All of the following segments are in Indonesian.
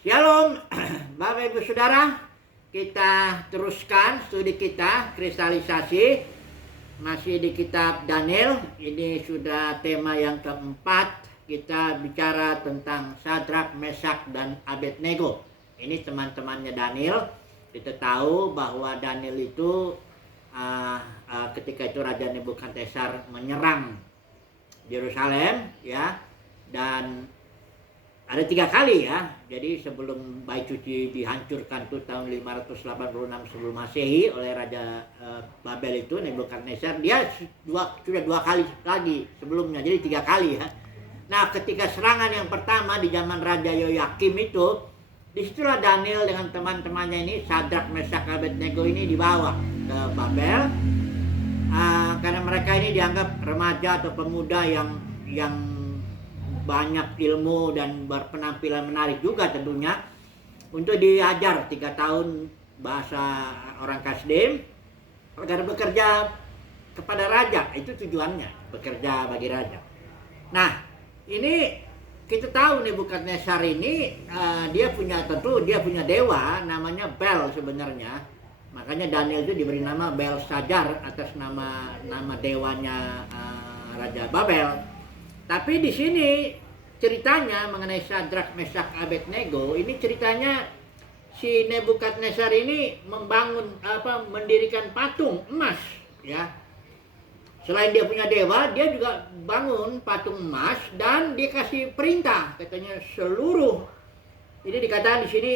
Shalom, Bapak Ibu Saudara, kita teruskan studi kita kristalisasi masih di kitab Daniel. Ini sudah tema yang keempat, kita bicara tentang Sadrak, Mesak, dan Abednego. Ini teman-temannya Daniel. Kita tahu bahwa Daniel itu ketika itu Raja Nebukadnezar menyerang Yerusalem, ya, dan ada 3 kali ya. Jadi sebelum Bait Suci dihancurkan tuh tahun 586 sebelum Masehi oleh Raja Babel itu Nebukadnezar, dia sudah 2 kali lagi sebelumnya, jadi 3 kali ya. Nah, ketika serangan yang pertama di zaman Raja Yoyakim itu, disitulah Daniel dengan teman-temannya ini, Sadrak, Mesak, Abednego ini dibawa ke Babel. Karena mereka ini dianggap remaja atau pemuda yang banyak ilmu dan berpenampilan menarik juga tentunya, untuk diajar 3 tahun bahasa orang Kasdim agar bekerja kepada raja. Itu tujuannya, bekerja bagi raja. Nah, ini kita tahu Nebukadnezar ini dia punya dewa namanya Bel sebenarnya. Makanya Daniel itu diberi nama Belsajar atas nama dewanya Raja Babel. Tapi di sini ceritanya mengenai Sadrak, Mesak, Abednego, ini ceritanya si Nebukadnezar ini mendirikan patung emas, ya. Selain dia punya dewa, dia juga bangun patung emas dan dia kasih perintah, katanya seluruh. Ini dikatakan di sini,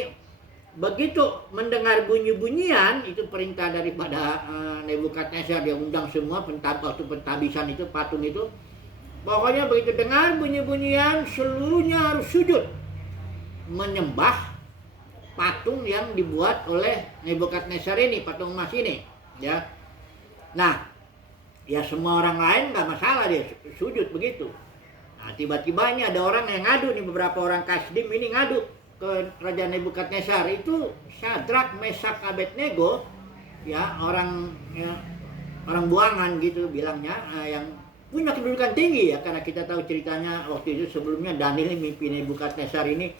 begitu mendengar bunyi-bunyian, itu perintah daripada Nebukadnezar, dia undang semua waktu pentabisan itu patung itu. Pokoknya begitu dengar bunyi-bunyian, seluruhnya harus sujud menyembah patung yang dibuat oleh Nebukadnezar ini, patung emas ini, ya. Nah, ya semua orang lain nggak masalah, dia sujud begitu. Nah, tiba-tiba ini ada orang yang ngadu nih, beberapa orang Kasdim ini ngadu ke Raja Nebukadnezar. Itu Sadrak, Mesak, Abednego, ya, orang buangan gitu bilangnya, yang punya kedudukan tinggi ya, karena kita tahu ceritanya waktu itu sebelumnya Daniel mimpi Nebukadnezar ini.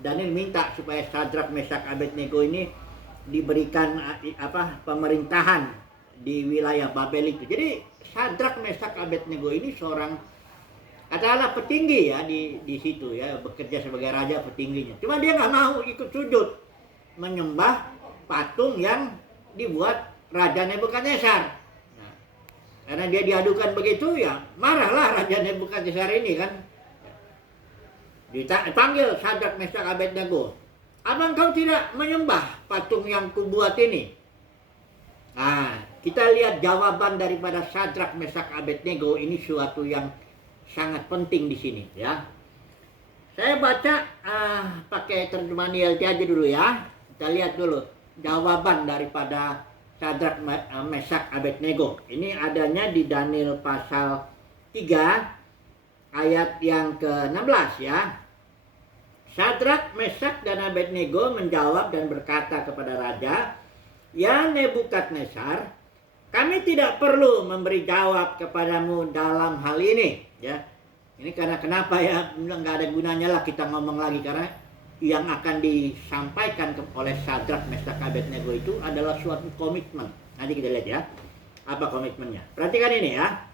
Daniel minta supaya Sadrak, Mesak, Abednego ini diberikan pemerintahan di wilayah Babel itu. Jadi Sadrak, Mesak, Abednego ini seorang katakanlah petinggi ya di situ ya, bekerja sebagai raja petingginya. Cuma dia nggak mau ikut sujud menyembah patung yang dibuat Raja Nebukadnezar. Karena dia diadukan begitu, ya marahlah Raja Nebukadnezar ini kan. Dipanggil Sadrak, Mesak, Abednego. Apa engkau tidak menyembah patung yang kubuat ini? Nah, kita lihat jawaban daripada Sadrak, Mesak, Abednego ini suatu yang sangat penting di sini ya. Saya baca pakai terjemahan NLT aja dulu ya. Kita lihat dulu jawaban daripada Sadrak, Mesak, Abednego. Ini adanya di Daniel pasal 3 ayat yang ke-16 ya. Sadrak, Mesak, dan Abednego menjawab dan berkata kepada raja, "Ya Nebukadnezar, kami tidak perlu memberi jawab kepadamu dalam hal ini." Ya, ini karena kenapa ya? Nggak ada gunanya lah kita ngomong lagi, karena yang akan disampaikan oleh Sadrak, Mesak, Abednego itu adalah suatu komitmen. Nanti kita lihat ya, apa komitmennya. Perhatikan ini ya.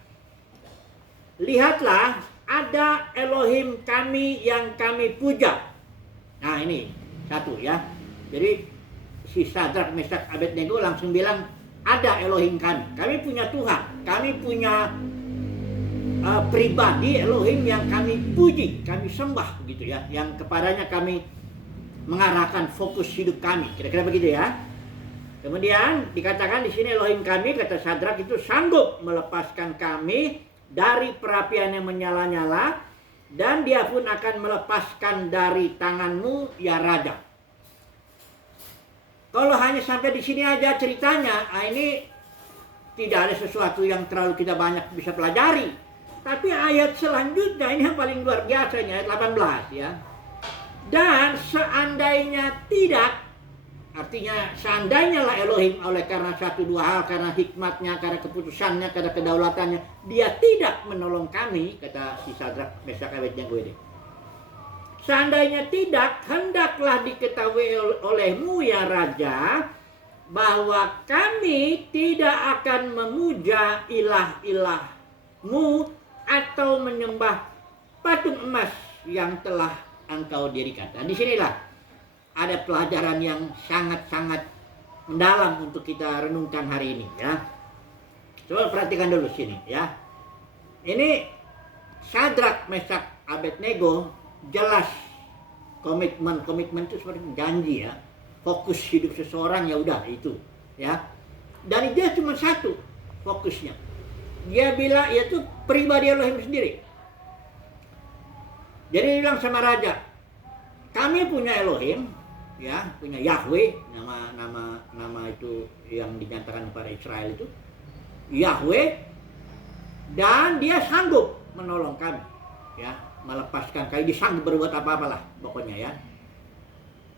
"Lihatlah, ada Elohim kami yang kami puja." Nah, ini satu ya. Jadi si Sadrak, Mesak, Abednego langsung bilang, ada Elohim kami. Kami punya Tuhan. Kami punya pribadi Elohim yang kami puji, kami sembah begitu ya, yang kepadanya kami mengarahkan fokus hidup kami, kira-kira begitu ya. Kemudian dikatakan di sini Elohim kami, kata Sadrak, itu sanggup melepaskan kami dari perapian yang menyala-nyala, dan dia pun akan melepaskan dari tanganmu ya raja. Kalau hanya sampai di sini aja ceritanya, ini tidak ada sesuatu yang terlalu kita banyak bisa pelajari. Tapi ayat selanjutnya ini yang paling luar biasa, ayat 18 ya. "Dan seandainya tidak," artinya seandainya lah Elohim oleh karena 1-2 hal, karena hikmatnya, karena keputusannya, karena kedaulatannya, dia tidak menolong kami, kata si Sadrak, Mesak, Abednego ini. Seandainya tidak, hendaklah telah diketahui olehmu ya Raja, bahwa kami tidak akan memuja ilah-ilahmu atau menyembah patung emas yang telah engkau dirikan. Dan disinilah ada pelajaran yang sangat-sangat mendalam untuk kita renungkan hari ini ya. Coba perhatikan dulu sini ya. Ini Syadrak, Mesak, Abednego jelas komitmen itu seperti janji ya. Fokus hidup seseorang ya udah itu ya. Dan dia cuma satu fokusnya. Dia bilang yaitu pribadi Elohim sendiri. Jadi dia bilang sama raja, kami punya Elohim ya, punya Yahweh, nama itu yang dinyatakan kepada Israel itu Yahweh, dan dia sanggup menolong kami ya, melepaskan kami, dia sanggup berbuat apa-apalah pokoknya ya.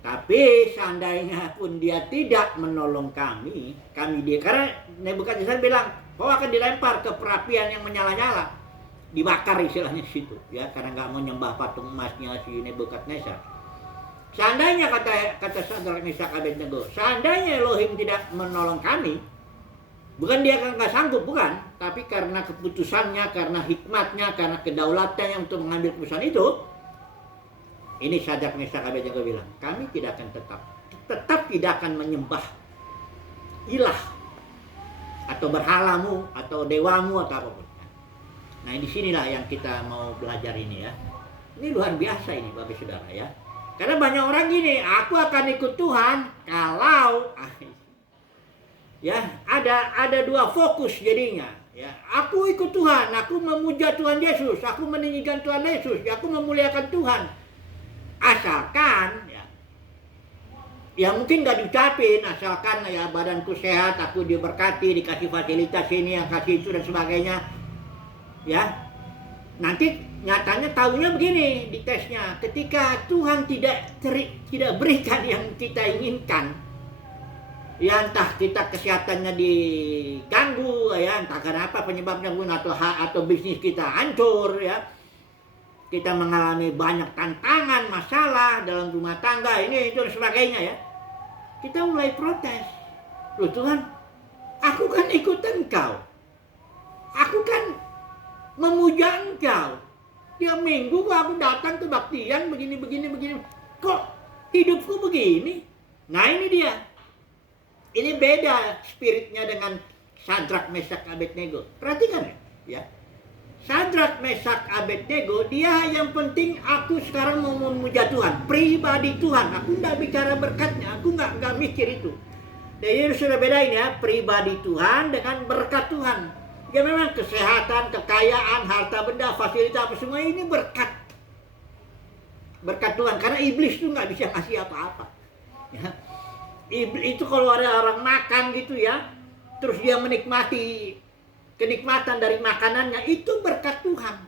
Tapi seandainya pun dia tidak menolong kami dia, karena Nebukadnezar bilang kau akan dilempar ke perapian yang menyala-nyala, dibakar istilahnya situ ya, karena nggak mau nyembah patung emasnya si Nebukadnezar. Seandainya kata Syadrak, Mesak, Abednego, seandainya Elohim tidak menolong kami, bukan dia nggak sanggup, bukan, tapi karena keputusannya, karena hikmatnya, karena kedaulatannya untuk mengambil keputusan itu, ini Syadrak, Mesak, Abednego bilang, kami tidak akan tetap tidak akan menyembah ilah atau berhalamu atau dewamu atau apapun. Nah, disinilah yang kita mau belajar ini ya. Ini luar biasa ini Bapak Saudara ya. Karena banyak orang gini, aku akan ikut Tuhan kalau ya ada dua fokus jadinya ya. Aku ikut Tuhan, aku memuja Tuhan Yesus, aku meninggikan Tuhan Yesus, aku memuliakan Tuhan. Asalkan ya mungkin gak diucapin, asalkan ya badanku sehat, aku diberkati, dikasih fasilitas ini, yang kasih itu dan sebagainya ya. Nanti nyatanya tahunya begini di tesnya, ketika Tuhan tidak berikan yang kita inginkan ya, entah kita kesehatannya diganggu ya, entah kenapa penyebabnya pun, atau bisnis kita hancur ya, kita mengalami banyak tantangan, masalah dalam rumah tangga ini itu dan sebagainya ya, kita mulai protes. Loh Tuhan, aku kan ikut Engkau, aku kan memuja Engkau, tiap minggu aku datang ke baktian begini, kok hidupku begini? Nah ini dia, ini beda spiritnya dengan Syadrak, Mesak, Abednego. Perhatikan ya, Syadrak, Mesak, Abednego, dia yang penting aku sekarang mau memuja Tuhan, pribadi Tuhan. Aku nggak bicara berkatnya, aku nggak mikir itu. Jadi sudah bedain ya, pribadi Tuhan dengan berkat Tuhan. Ya memang kesehatan, kekayaan, harta benda, fasilitas, apa semua ini berkat Tuhan. Karena iblis itu nggak bisa ngasih apa-apa. Ya. Iblis itu kalau ada orang makan gitu ya, terus dia menikmati kenikmatan dari makanannya, itu berkat Tuhan.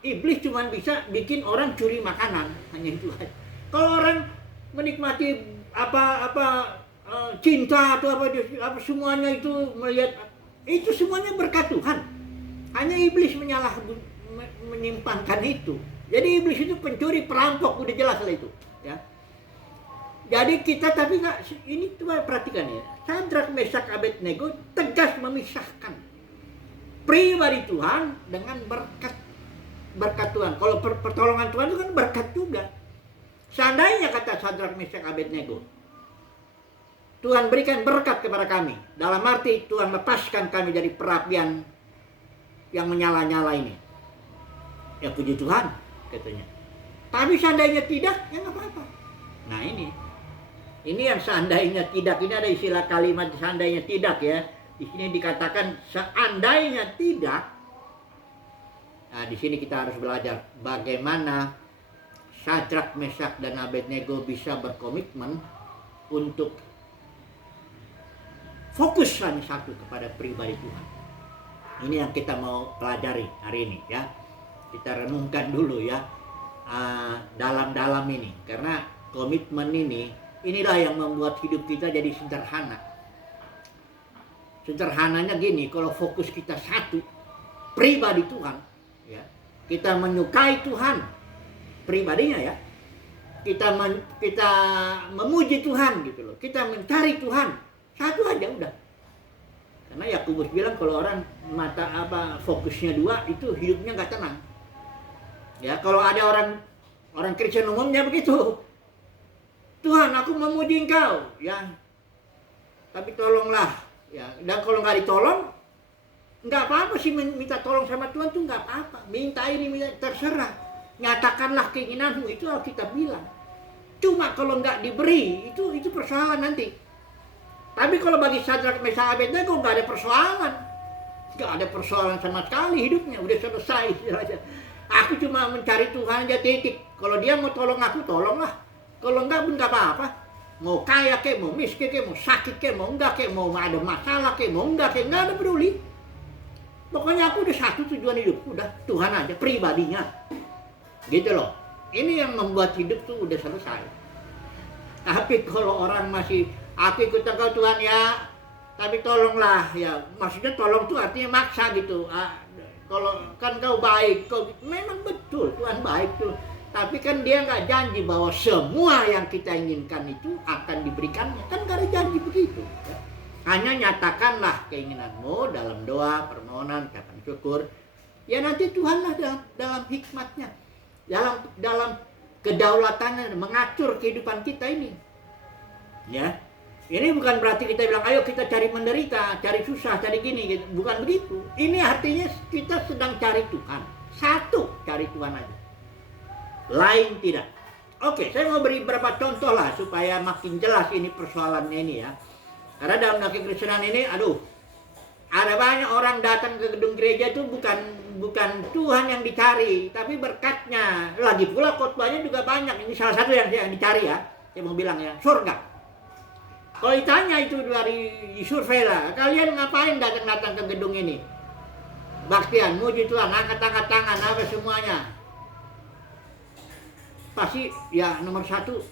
Iblis cuma bisa bikin orang curi makanan, hanya itu aja. Kalau orang menikmati cinta atau apa semuanya itu melihat, itu semuanya berkat Tuhan. Hanya iblis menyimpangkan itu. Jadi iblis itu pencuri, perampok, udah jelas lah itu ya. Jadi kita tapi nggak, ini coba perhatikan ya, Syadrak, Mesak, Abednego tegas memisahkan pribadi Tuhan dengan berkat Tuhan. Kalau pertolongan Tuhan itu kan berkat juga. Seandainya kata Syadrak, Mesak, Abednego, Tuhan berikan berkat kepada kami, dalam arti Tuhan lepaskan kami dari perapian yang menyala-nyala ini, ya puji Tuhan katanya. Tapi seandainya tidak, ya nggak apa-apa. Nah ini yang seandainya tidak, ini ada istilah kalimat seandainya tidak ya. Di sini dikatakan seandainya tidak. Nah di sini kita harus belajar bagaimana Syadrak, Mesak, dan Abednego bisa berkomitmen untuk fokus hanya satu kepada pribadi Tuhan. Ini yang kita mau pelajari hari ini ya. Kita renungkan dulu ya dalam-dalam ini, karena komitmen inilah yang membuat hidup kita jadi sederhana. Sederhananya gini, kalau fokus kita satu, pribadi Tuhan ya, kita menyukai Tuhan pribadinya ya, kita memuji Tuhan gitu loh. Kita mencari Tuhan. Satu aja udah. Karena Yakobus bilang kalau orang fokusnya dua itu hidupnya nggak tenang. Ya, kalau ada orang Kristen umumnya begitu. Tuhan, aku memuji Engkau, ya. Tapi tolonglah, ya. Dan kalau nggak ditolong, nggak apa-apa sih minta tolong sama Tuhan tuh nggak apa-apa. Minta ini, terserah. Nyatakanlah keinginanmu, itu Alkitab bilang. Cuma kalau nggak diberi, itu persoalan nanti. Tapi kalau bagi Sadrak, Mesak, Abednego nggak ada persoalan. Nggak ada persoalan sama sekali hidupnya, udah selesai. Aku cuma mencari Tuhan aja, titik. Kalau dia mau tolong aku, tolonglah. Kalau enggak pun nggak apa-apa. Mau kaya kek, mau miskin kek, mau sakit kek, mau enggak kek, mau ada masalah kek, mau enggak kek, nggak ada peduli. Pokoknya aku udah satu tujuan hidupku, udah Tuhan aja, pribadinya. Gitu loh. Ini yang membuat hidup tuh udah selesai. Tapi kalau orang masih, aku ikut Engkau Tuhan ya, tapi tolonglah ya. Maksudnya tolong tuh artinya maksa gitu. Kalau kan Kau baik, memang betul Tuhan baik tuh. Tapi kan dia nggak janji bahwa semua yang kita inginkan itu akan diberikannya. Kan nggak ada janji begitu. Ya. Hanya nyatakanlah keinginanmu dalam doa, permohonan, ucapan syukur. Ya nanti Tuhanlah dalam hikmatnya, dalam kedaulatannya mengatur kehidupan kita ini. Ya, ini bukan berarti kita bilang ayo kita cari menderita, cari susah, cari gini. Gitu. Bukan begitu. Ini artinya kita sedang cari Tuhan. Satu, cari Tuhan aja. Lain tidak. Oke, saya mau beri beberapa contoh lah supaya makin jelas ini persoalannya ini ya. Karena dalam kekristenan ini, ada banyak orang datang ke gedung gereja itu bukan Tuhan yang dicari, tapi berkatnya. Lagi pula khotbahnya juga banyak. Ini salah satu yang dicari ya. Saya mau bilang ya, surga. Kalau ditanya itu dari survei lah, kalian ngapain datang ke gedung ini? Baktian, muji Tuhan, angkat tangan, apa semuanya. Pasti ya nomor satu,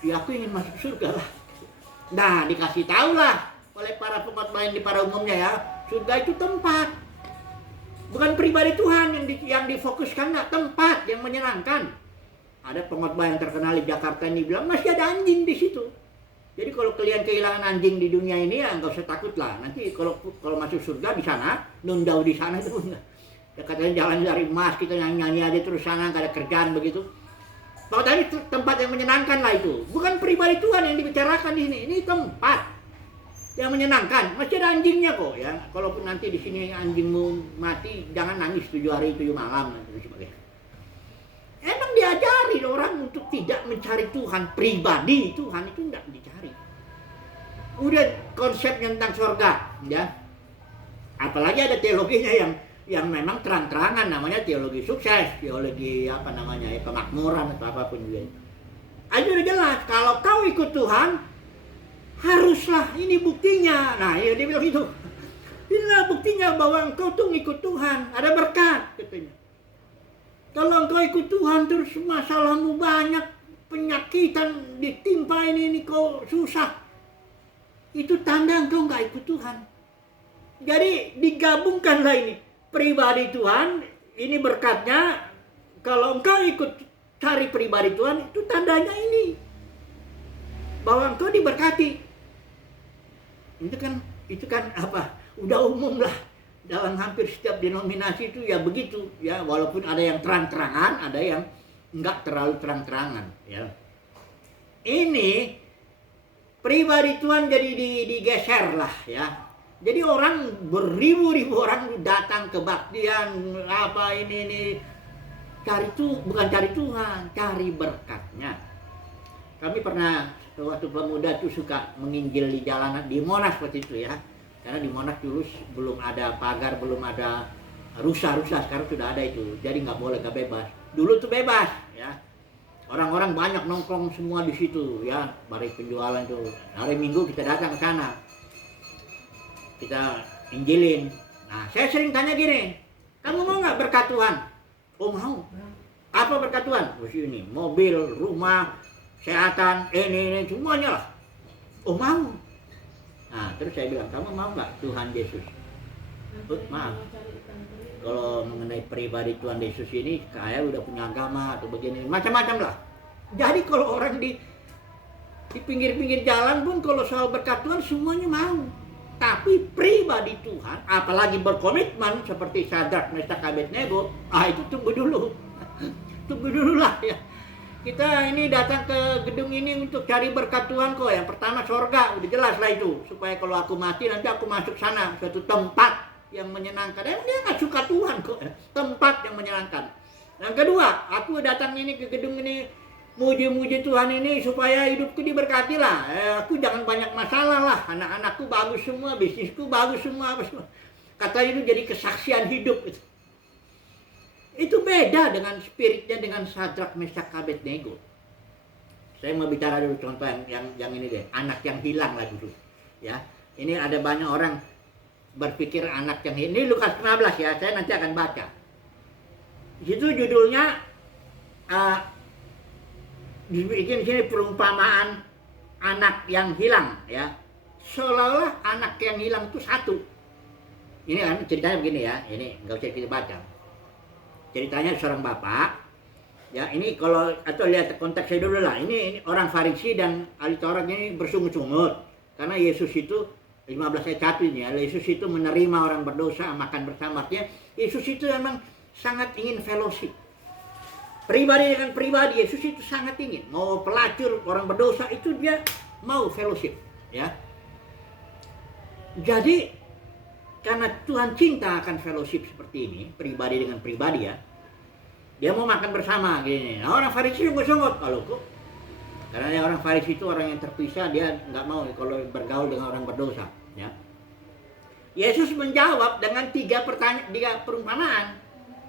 ya aku ingin masuk surga lah. Nah dikasih tahu lah oleh para pengkhotbah di para umumnya ya, surga itu tempat, bukan pribadi Tuhan yang difokuskan, nggak, tempat yang menyenangkan. Ada pengkhotbah yang terkenal di Jakarta ini bilang masih ada anjing di situ. Jadi kalau kalian kehilangan anjing di dunia ini ya nggak usah takut lah. Nanti kalau masuk surga di sana, nundau di sana itu enggak. Ya katanya jalan dari emas, kita nyanyi aja terus sana, nggak ada kerjaan begitu. Pokoknya itu tempat yang menyenangkan lah itu. Bukan pribadi Tuhan yang dibicarakan di sini. Ini tempat yang menyenangkan. Masih ada anjingnya kok ya. Kalaupun nanti di sini anjingmu mati, jangan nangis 7 hari 7 malam dan sebagainya. Emang diajari orang untuk tidak mencari Tuhan pribadi. Tuhan itu tidak dicari. Udah konsep tentang surga ya. Apalagi ada teologinya yang memang terang-terangan, namanya teologi sukses, teologi pemakmuran atau apapun juga. Aja udah jelas, kalau kau ikut Tuhan, haruslah, ini buktinya. Nah ya dia bilang gitu. Inilah buktinya bahwa engkau tuh ngikut Tuhan, ada berkat katanya. Kalau engkau ikut Tuhan terus masalahmu banyak, penyakitan ditimpa ini kau susah. Itu tanda engkau nggak ikut Tuhan. Jadi digabungkanlah ini. Pribadi Tuhan, ini berkatnya. Kalau engkau ikut cari pribadi Tuhan, itu tandanya ini bahwa engkau diberkati. Itu kan apa? Udah umum lah dalam hampir setiap denominasi itu ya begitu ya. Walaupun ada yang terang-terangan, ada yang enggak terlalu terang-terangan ya. Ini pribadi Tuhan jadi digeser lah ya. Jadi orang beribu-ribu orang datang ke baktian ini bukan cari Tuhan, cari berkatnya. Kami pernah waktu pemuda tuh suka menginjil di jalanan di Monas seperti itu ya. Karena di Monas dulu belum ada pagar, belum ada rusa-rusa, sekarang sudah ada itu. Jadi nggak bebas. Dulu tuh bebas ya. Orang-orang banyak nongkrong semua di situ ya, bari penjualan tuh. Hari Minggu kita datang ke sana. Kita injilin. Nah, saya sering tanya gini, kamu mau nggak berkat Tuhan? Oh mau. Apa berkat Tuhan? Oh ini, mobil, rumah, kesehatan, ini semuanya lah. Oh mau. Nah, terus saya bilang, kamu mau nggak Tuhan Yesus? Maaf. Kalau mengenai pribadi Tuhan Yesus ini, saya udah punya agama atau begini, macam-macam lah. Jadi kalau orang di pinggir-pinggir jalan pun kalau soal berkat Tuhan semuanya mau. Tapi pribadi Tuhan, apalagi berkomitmen seperti Sadrak, Meshach, Abednego, itu tunggu dulu. Tunggu dulu lah ya. Kita ini datang ke gedung ini untuk cari berkat Tuhan kok. Yang pertama sorga, udah jelas lah itu. Supaya kalau aku mati nanti aku masuk sana, suatu tempat yang menyenangkan. Dia nggak suka Tuhan kok, tempat yang menyenangkan. Yang kedua, aku datang ini ke gedung ini muji-muji Tuhan ini supaya hidupku diberkati lah. Aku jangan banyak masalah lah. Anak-anakku bagus semua, bisnisku bagus semua. Katanya itu jadi kesaksian hidup itu. Itu beda dengan spiritnya dengan Sadrak, Meshach, Abednego. Saya mau bicara dulu contoh yang ini deh, anak yang hilang lah dulu. Ya, ini ada banyak orang berpikir anak yang hilang. Ini Lukas 15 ya, saya nanti akan baca. Di situ judulnya dibikin sini perumpamaan anak yang hilang ya. Seolah-olah anak yang hilang itu satu. Ini kan ceritanya begini ya, ini nggak usah kita baca. Ceritanya seorang bapak, ya ini kalau atau lihat konteksnya dulu lah. Ini orang Farisi dan ahli Taurat ini bersungut-sungut karena Yesus itu 15 ayat 1 ini ya. Yesus itu menerima orang berdosa makan bersama. Artinya Yesus itu memang sangat ingin fellowship. Pribadi dengan pribadi Yesus itu sangat ingin. Mau pelacur orang berdosa itu dia mau fellowship, ya. Jadi karena Tuhan cinta akan fellowship seperti ini, pribadi dengan pribadi ya. Dia mau makan bersama gini. Nah, orang Farisi sungguh-sungguh kalau kok. Karena orang Farisi itu orang yang terpisah, dia nggak mau kalau bergaul dengan orang berdosa, ya. Yesus menjawab dengan tiga perumpamaan.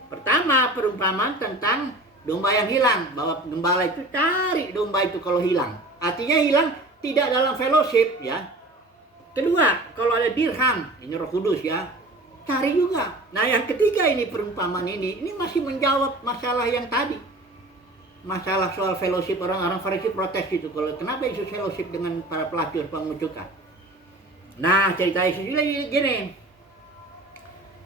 Pertama, perumpamaan tentang domba yang hilang, bahwa gembala itu cari domba itu kalau hilang. Artinya hilang tidak dalam fellowship, ya. Kedua, kalau ada dirham, ini Roh Kudus ya, cari juga. Nah yang ketiga ini perumpamaan ini masih menjawab masalah yang tadi. Masalah soal fellowship, orang-orang Farisi protes itu. Kalau kenapa Yesus fellowship dengan para pelacur pengucukan? Nah cerita Yesus ini gini.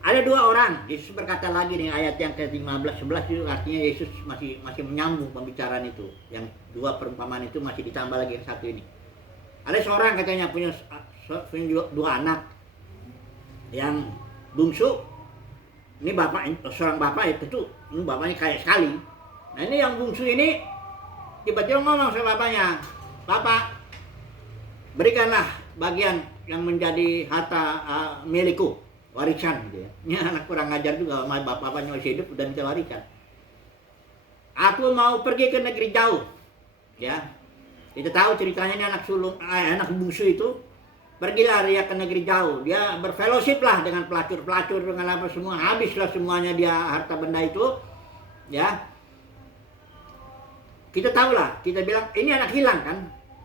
Ada dua orang, Yesus berkata lagi nih ayat yang ke-15-11 itu artinya Yesus masih menyambung pembicaraan itu. Yang dua perumpamaan itu masih ditambah lagi yang satu ini. Ada seorang katanya punya dua anak. Yang bungsu, ini seorang bapak ya tentu, ini bapaknya kaya sekali. Nah ini yang bungsu ini tiba-tiba ngomong sama bapaknya, "Bapak, berikanlah bagian yang menjadi harta milikku, warisan," gitu ya. Ini anak kurang ajar juga, sama bapaknya masih hidup udah minta warisan. "Aku mau pergi ke negeri jauh," ya. Kita tahu ceritanya ini anak bungsu itu pergilah dia ke negeri jauh. Dia berfellowship lah dengan pelacur-pelacur, dengan apa semua. Habislah semuanya dia harta benda itu. Ya. Kita tahu lah, kita bilang ini anak hilang kan.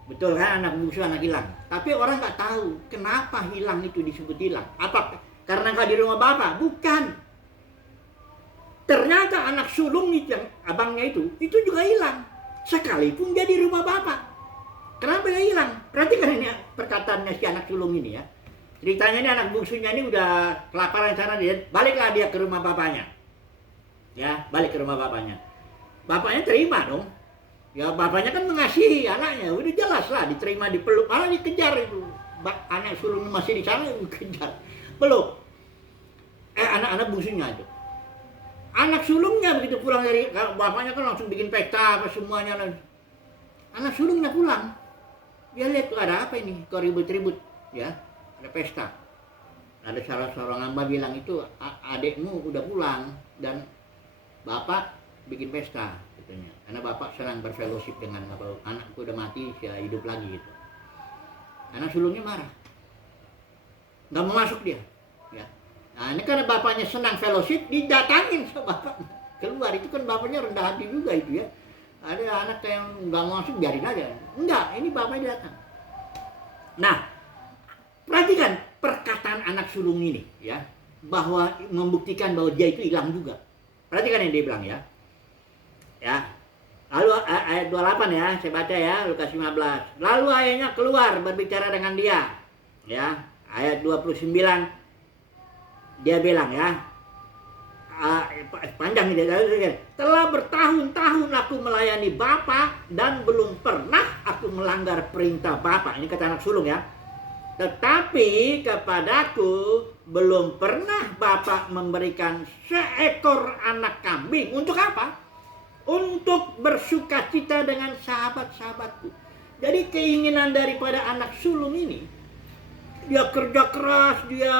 Betul kan, anak bungsu anak hilang. Tapi orang nggak tahu kenapa hilang itu disebut hilang. Apa? Karena nggak di rumah bapak? Bukan. Ternyata anak sulung itu yang abangnya itu juga hilang. Sekalipun jadi rumah bapak. Kenapa dia hilang? Perhatikan ini perkataannya si anak sulung ini ya. Ceritanya ini anak bungsunya ini udah kelaparan sana, dia baliklah dia ke rumah bapaknya. Ya, balik ke rumah bapaknya. Bapaknya terima dong. Ya bapaknya kan mengasihi anaknya, udah jelas lah diterima, dipeluk, malah dikejar itu. Anak sulung masih di sana dikejar. Peluk. Anak-anak bungsunya itu. Anak sulungnya begitu pulang dari bapaknya kan langsung bikin pesta apa semuanya. Anak sulungnya pulang. Dia lihat tuh ada apa ini, kok ribut-ribut, ya, ada pesta. Ada salah seorang hamba bilang itu adikmu udah pulang dan bapak bikin pesta, katanya. Karena bapak senang berfellowship dengan anakku udah mati, saya hidup lagi gitu. Anak sulungnya marah, nggak mau masuk dia, ya. Nah ini karena bapaknya senang fellowship, didatangin sama bapak keluar. Itu kan bapaknya rendah hati juga itu ya. Ada anak yang nggak mau masuk, biarin aja. Enggak, ini bapaknya datang. Nah, perhatikan perkataan anak sulung ini ya, bahwa membuktikan bahwa dia itu hilang juga. Perhatikan yang dia bilang ya. Ya. Lalu ayat 28 ya, saya baca ya, Lukas 15. Lalu ayahnya keluar berbicara dengan dia. Ya, ayat 29 dia bilang ya. panjang ini, telah bertahun-tahun aku melayani Bapa dan belum pernah aku melanggar perintah Bapa. Ini kata anak sulung ya. Tetapi kepadaku belum pernah Bapa memberikan seekor anak kambing. Untuk apa? Untuk bersukacita dengan sahabat-sahabatku. Jadi keinginan daripada anak sulung ini, dia kerja keras, dia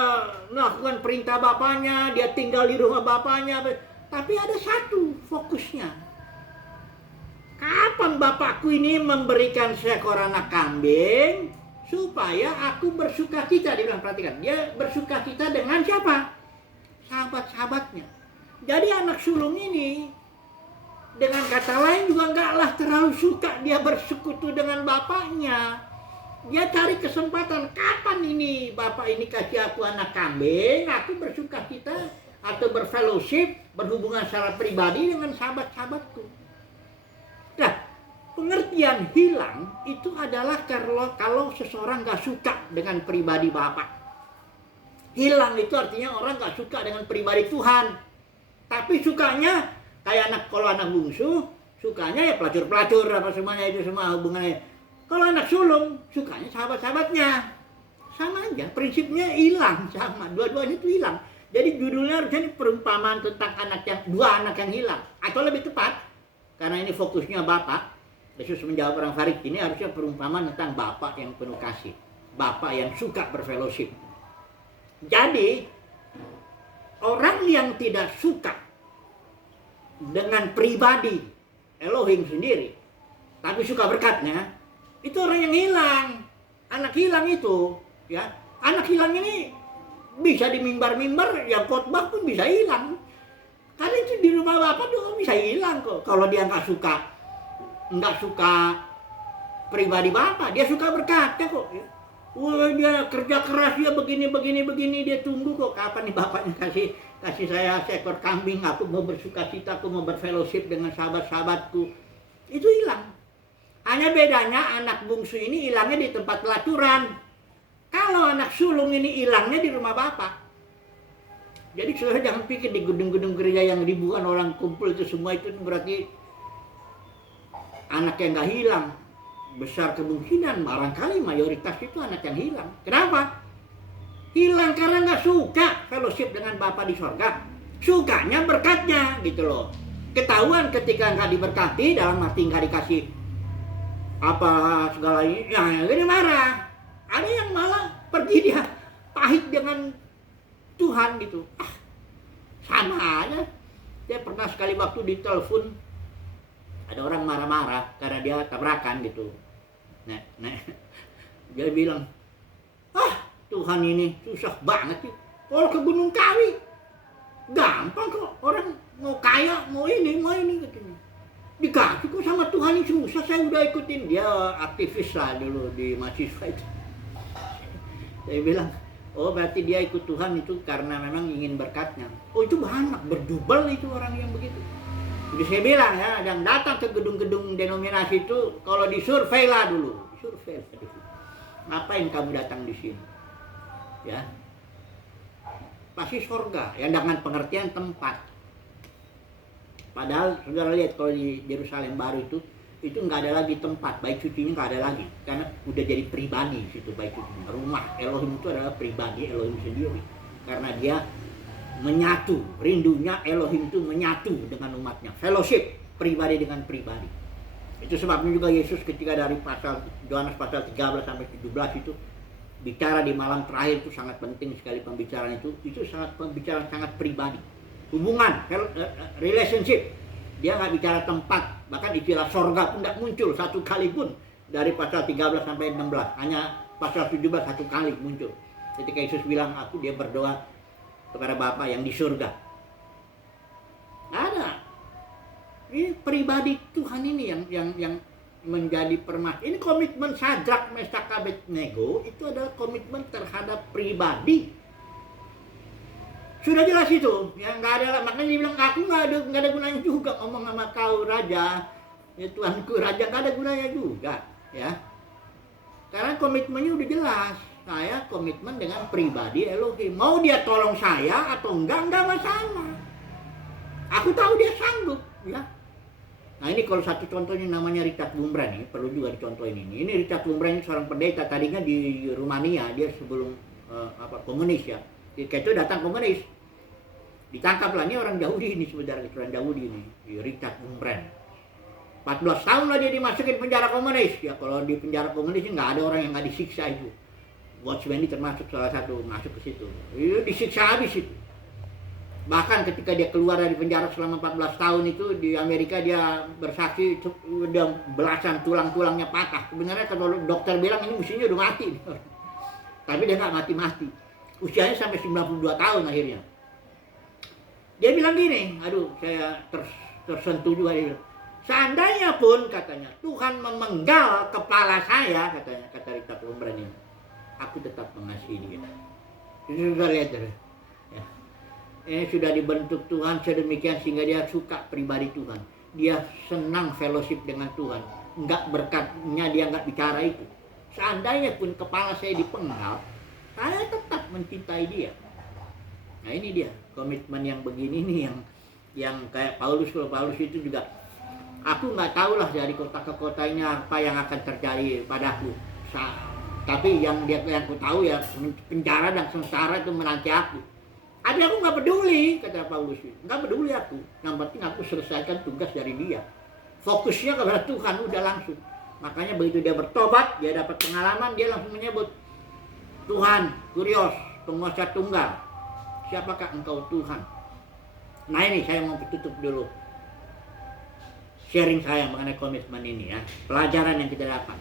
melakukan perintah bapaknya, dia tinggal di rumah bapaknya. Tapi ada satu fokusnya. Kapan bapakku ini memberikan seekor anak kambing supaya aku bersukacita? Dia bilang, perhatikan, dia bersukacita dengan siapa? Sahabat-sahabatnya. Jadi anak sulung ini, dengan kata lain juga enggaklah terlalu suka dia bersekutu dengan bapaknya. Dia cari kesempatan, kapan ini bapak ini kasih aku anak kambing, aku bersukacita atau berfellowship, berhubungan secara pribadi dengan sahabat-sahabatku. Nah, pengertian hilang itu adalah kalau seseorang gak suka dengan pribadi bapak. Hilang itu artinya orang gak suka dengan pribadi Tuhan. Tapi sukanya, kayak kalau anak bungsu, sukanya ya pelacur-pelacur apa semuanya, itu semua hubungannya. Kalau anak sulung, sukanya sahabat-sahabatnya. Sama aja, prinsipnya hilang sama. Dua-duanya itu hilang. Jadi judulnya harusnya perumpamaan tentang dua anak yang hilang. Atau lebih tepat, karena ini fokusnya Bapak, Yesus menjawab orang Farisi, ini harusnya perumpamaan tentang Bapak yang penuh kasih. Bapak yang suka berfellowship. Jadi, orang yang tidak suka dengan pribadi Elohim sendiri, tapi suka berkatnya, itu orang yang hilang. Anak hilang itu, ya. Anak hilang ini bisa di mimbar-mimbar, yang khotbah pun bisa hilang. Karena itu di rumah bapak juga bisa hilang kok. Kalau dia nggak suka pribadi bapak, dia suka berkatnya kok. Wah, dia kerja keras, dia begini, dia tunggu kok kapan nih bapaknya kasih saya seekor kambing, aku mau bersukacita, aku mau berfellowship dengan sahabat-sahabatku. Itu hilang. Hanya bedanya anak bungsu ini hilangnya di tempat pelacuran. Kalau anak sulung ini hilangnya di rumah bapak. Jadi saudara jangan pikir di gedung-gedung gereja yang ribuan orang kumpul itu semua itu berarti anak yang nggak hilang. Besar kemungkinan, barangkali mayoritas itu anak yang hilang. Kenapa? Hilang karena nggak suka fellowship dengan Bapa di sorga. Sukanya berkatnya gitu loh. Ketahuan ketika nggak diberkati, dalam arti nggak dikasih apa segala ini, ya dia marah. Ada yang malah pergi dia pahit dengan Tuhan gitu. Sama aja. Dia pernah sekali waktu ditelepon, ada orang marah-marah karena dia tabrakan gitu. Nah, dia bilang, Tuhan ini susah banget sih. Kalau ke Gunung Kawi, gampang kok. Orang mau kaya, mau ini katanya. Dikasih kok sama Tuhan ini susah, saya udah ikutin. Dia aktivis lah dulu di mahasiswa itu. Saya bilang, berarti dia ikut Tuhan itu karena memang ingin berkatnya. Itu banyak, berjubel itu orang yang begitu. Jadi saya bilang ya, yang datang ke gedung-gedung denominasi itu, kalau disurvei lah dulu. Survei lah dulu. Ngapain kamu datang di sini? Ya, pasti surga, ya dengan pengertian tempat. Padahal saudara lihat kalau di Yerusalem baru itu nggak ada lagi tempat, bait sucinya nggak ada lagi, karena udah jadi pribadi situ bait sucinya. Rumah Elohim itu adalah pribadi Elohim sendiri, karena dia menyatu, rindunya Elohim itu menyatu dengan umatnya, fellowship pribadi dengan pribadi. Itu sebabnya juga Yesus ketika dari Yohanes pasal 13 sampai 17 itu bicara di malam terakhir itu sangat penting sekali pembicaraan itu sangat pembicaraan sangat pribadi. Hubungan, relationship. Dia nggak bicara tempat, bahkan istilah sorga pun nggak muncul satu kali pun dari pasal 13 sampai 16. Hanya pasal 17 satu kali muncul. Ketika Yesus bilang, dia berdoa kepada Bapa yang di surga. Ada. Ini pribadi Tuhan ini yang menjadi permasalahan. Ini komitmen Sadrak, Mesak, Abednego itu adalah komitmen terhadap pribadi. Sudah jelas itu, ya nggak ada, makanya dia bilang aku nggak ada gunanya juga ngomong sama kau raja, ya Tuanku raja, nggak ada gunanya juga, ya. Karena komitmennya udah jelas, saya komitmen dengan pribadi Elohim. Mau dia tolong saya atau enggak masalah. Aku tahu dia sanggup, ya. Nah ini kalau satu contohnya namanya Richard Wurmbrand, ini perlu juga dicontohin ini. Ini Richard Wurmbrand seorang pendeta, tadinya di Rumania, dia sebelum komunis ya. Itu datang komunis, ditangkap lah. Ini orang Yahudi ini sebenarnya, orang Yahudi ini, Richard Wurmbrand. 14 tahun lah dia dimasukin penjara komunis. Ya kalau di penjara komunis nggak ada orang yang nggak disiksa itu. Watchman ini termasuk salah satu masuk ke situ. Itu disiksa habis itu. Bahkan ketika dia keluar dari penjara selama 14 tahun itu di Amerika, dia bersaksi udah belasan tulang-tulangnya patah. Sebenarnya kalau dokter bilang ini mestinya udah mati. Tapi dia nggak mati-mati. Usianya sampai 92 tahun akhirnya. Dia bilang gini, aduh saya tersentuh juga dia bilang, seandainya pun katanya Tuhan memenggal kepala saya, katanya, kata Richard Wurmbrand ini, aku tetap mengasihi dia. Ini sudah lihat ya. Ini sudah dibentuk Tuhan sedemikian sehingga dia suka pribadi Tuhan. Dia senang fellowship dengan Tuhan. Enggak berkatnya dia enggak bicara itu. Seandainya pun kepala saya dipenggal, saya tetap mencintai dia. Nah ini dia komitmen yang begini nih yang kayak Paulus. Kalau Paulus itu juga, aku nggak tahu lah dari kota ke kota ini apa yang akan terjadi padaku. Tapi yang aku tahu ya penjara dan sengsara itu menanti aku. Tapi aku nggak peduli, kata Paulus, nggak peduli aku. Yang penting aku selesaikan tugas dari dia. Fokusnya kepada Tuhan, udah langsung. Makanya begitu dia bertobat, dia dapat pengalaman, dia langsung menyebut, Tuhan, Kurios, penguasa tunggal. Siapakah engkau Tuhan? Nah ini saya mau tutup dulu sharing saya mengenai komitmen ini ya. Pelajaran yang kita dapat.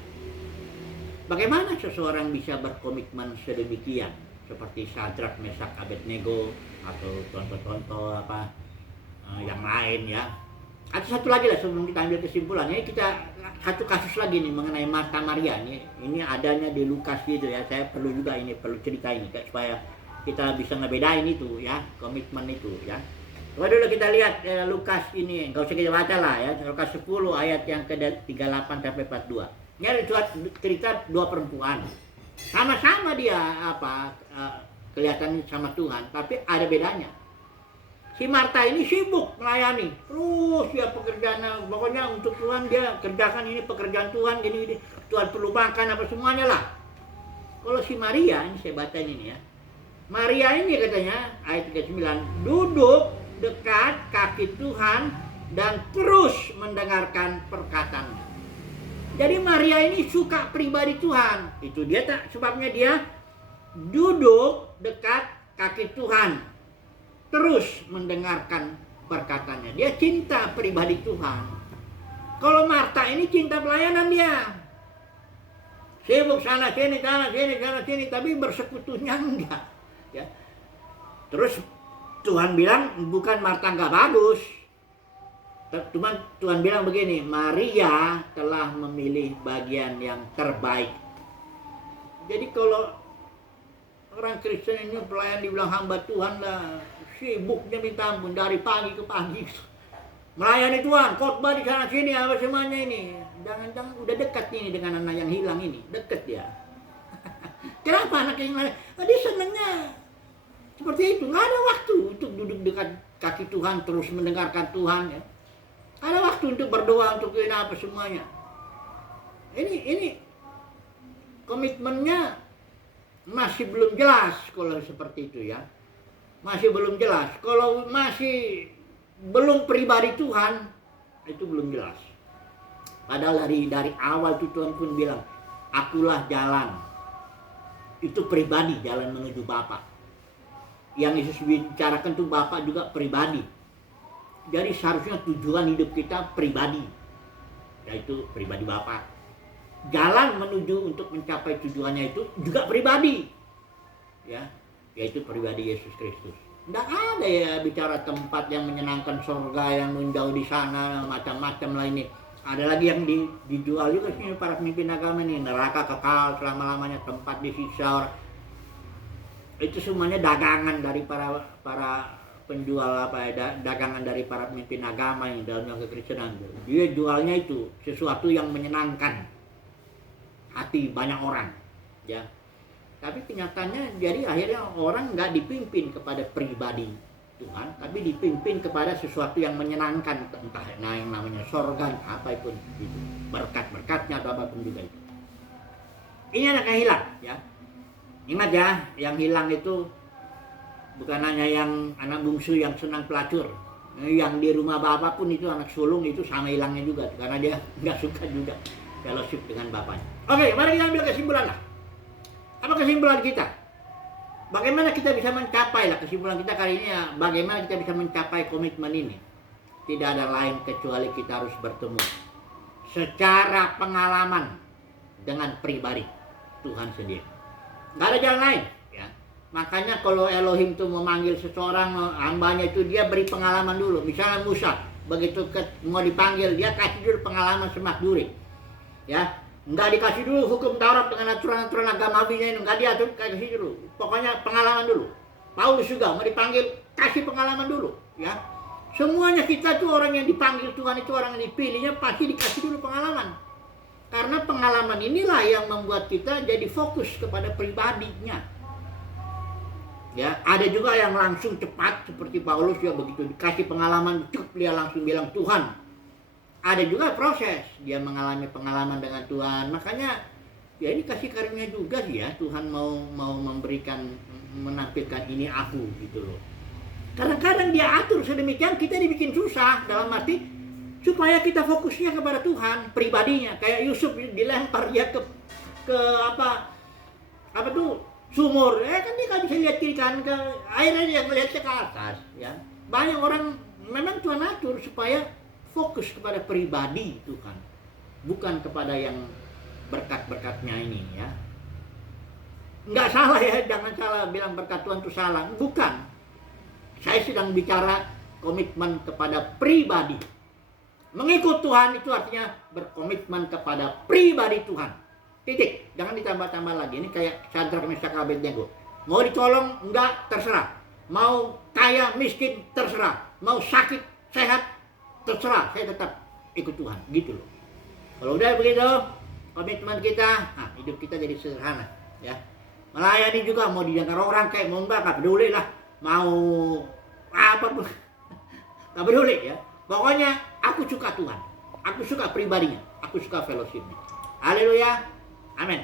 Bagaimana seseorang bisa berkomitmen sedemikian? Seperti Sadrak, Mesak, Abednego atau contoh-contoh yang lain ya. Ada satu lagi lah sebelum kita ambil kesimpulan. Ini kita satu kasus lagi nih mengenai Marta Maria. Ini adanya di Lukas gitu ya. Saya perlu cerita ini supaya kita bisa ngebedain itu ya, komitmen itu ya. Coba dulu kita lihat Lukas ini, nggak usah kita baca lah ya. Lukas 10 ayat yang ke-38 sampai 42. Ini ada cerita dua perempuan. Sama-sama dia kelihatan sama Tuhan, tapi ada bedanya. Si Marta ini sibuk melayani, terus dia pekerjaan, pokoknya untuk Tuhan dia kerjakan ini pekerjaan Tuhan, ini Tuhan perlu makan apa semuanya lah. Kalau si Maria, ini saya baca ini ya. Maria ini katanya ayat 39 duduk dekat kaki Tuhan dan terus mendengarkan perkataannya. Jadi Maria ini suka pribadi Tuhan. Itu dia sebabnya dia duduk dekat kaki Tuhan. Terus mendengarkan perkataannya. Dia cinta pribadi Tuhan. Kalau Marta ini cinta pelayanan dia. Sibuk sana sini, tapi bersekutunya enggak. Ya. Terus Tuhan bilang bukan Marta enggak bagus. Cuma Tuhan bilang begini, Maria telah memilih bagian yang terbaik. Jadi kalau orang Kristen ini pelayan dibilang hamba Tuhan lah, sibuknya minta ampun dari pagi ke pagi. Melayani Tuhan, khotbah di sana sini apa semuanya ini. Jangan-jangan udah dekat ini dengan anak yang hilang ini, dekat ya. Kenapa anak yang hilang? Dia senangnya seperti itu, nggak ada waktu untuk duduk dekat kaki Tuhan terus mendengarkan Tuhan ya. Ada waktu untuk berdoa untuk ini apa semuanya. Ini komitmennya masih belum jelas kalau seperti itu ya. Masih belum jelas. Kalau masih belum pribadi Tuhan, itu belum jelas. Padahal dari awal itu Tuhan pun bilang, akulah jalan. Itu pribadi, jalan menuju Bapa. Yang Yesus bicarakan itu Bapa juga pribadi. Jadi seharusnya tujuan hidup kita pribadi, yaitu pribadi Bapa. Jalan menuju untuk mencapai tujuannya itu juga pribadi, ya, yaitu pribadi Yesus Kristus. Tidak ada ya bicara tempat yang menyenangkan surga yang menjauh di sana macam-macam lah ini. Ada lagi yang dijual juga sih para pemimpin agama ini, neraka kekal selama-lamanya, tempat disiksa. Itu semuanya dagangan dari para penjual dagangan dari para pemimpin agama yang dalam kekristenan. Dia jualnya itu sesuatu yang menyenangkan hati banyak orang ya. Tapi kenyataannya jadi akhirnya orang nggak dipimpin kepada pribadi Tuhan, tapi dipimpin kepada sesuatu yang menyenangkan, entah yang namanya sorga, apapun itu, berkat-berkatnya atau apapun juga itu. Ini anak yang hilang, ya. Ingat ya, yang hilang itu bukan hanya yang anak bungsu yang senang pelacur, yang di rumah bapak pun itu anak sulung itu sama hilangnya juga, karena dia nggak suka juga fellowship dengan bapaknya. Oke, mari kita ambil kesimpulan lah. Apa kesimpulan kita? Bagaimana kita bisa mencapai lah kesimpulan kita kali ini ya, bagaimana kita bisa mencapai komitmen ini? Tidak ada lain kecuali kita harus bertemu secara pengalaman dengan pribadi Tuhan sendiri. Gak ada jalan lain, ya. Makanya kalau Elohim tuh memanggil seseorang hambanya itu dia beri pengalaman dulu. Misalnya Musa, begitu mau dipanggil dia kasih dulu pengalaman semak duri, ya. Nggak dikasih dulu hukum Taurat dengan aturan-aturan agamawinya ini, nggak diatur, kasih dulu. Pokoknya pengalaman dulu. Paulus juga mau dipanggil, kasih pengalaman dulu, ya. Semuanya kita tuh orang yang dipanggil Tuhan itu, orang yang dipilihnya pasti dikasih dulu pengalaman. Karena pengalaman inilah yang membuat kita jadi fokus kepada pribadinya. Ya, ada juga yang langsung cepat seperti Paulus, ya, begitu dikasih pengalaman, dia langsung bilang Tuhan. Ada juga proses, dia mengalami pengalaman dengan Tuhan. Makanya ya ini kasih karunia juga sih ya, Tuhan mau memberikan, menampilkan ini aku gitu loh. Kadang-kadang dia atur sedemikian kita dibikin susah, dalam arti supaya kita fokusnya kepada Tuhan pribadinya. Kayak Yusuf dilempar dia ke apa tuh sumur, kan dia nggak bisa lihat kiri kanan, ke airnya dia melihatnya ke atas, ya. Banyak orang memang Tuhan atur supaya fokus kepada pribadi Tuhan, bukan kepada yang berkat-berkatnya ini, ya. Nggak salah ya, jangan salah bilang berkat Tuhan itu salah, bukan. Saya sedang bicara komitmen kepada pribadi. Mengikut Tuhan itu artinya berkomitmen kepada pribadi Tuhan. Titik, jangan ditambah-tambah lagi. Ini kayak Sadrak, Mesyak, Abednego. Mau ditolong enggak, terserah. Mau kaya, miskin, terserah. Mau sakit, sehat, terserah, saya tetap ikut Tuhan, gitu loh. Kalau udah begitu, komitmen kita, hidup kita jadi sederhana, ya. Melayani juga, mau didengar orang kayak mau enggak peduli lah. Mau apa pun, nggak peduli, ya. Pokoknya aku suka Tuhan, aku suka pribadinya, aku suka fellowshipnya. Haleluya, amin.